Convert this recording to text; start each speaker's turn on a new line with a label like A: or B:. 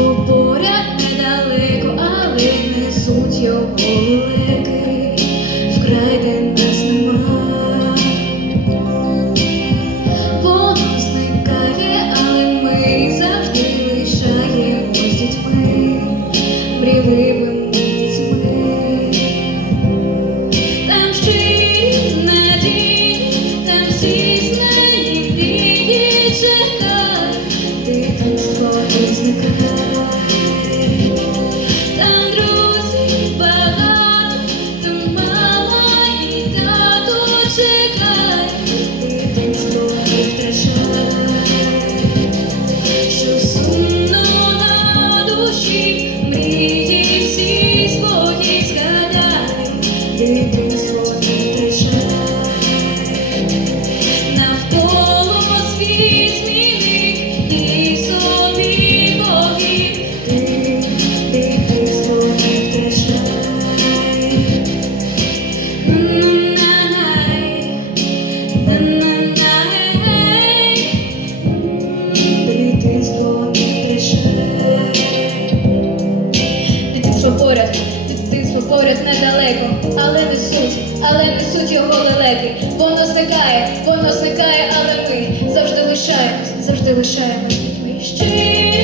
A: поряд недалеко, але несуть його великий, вкрай де нас нема. Воно зникає, але ми завжди лишаємось дітьми, мрівими дітьми. Там щирі надії, там всі знають, ти там створить зникає. Поряд недалеко, але не суть, але не суть його лелеки. Воно зникає, воно зникає, але ми завжди лишаємось, завжди лишаємось дітьми.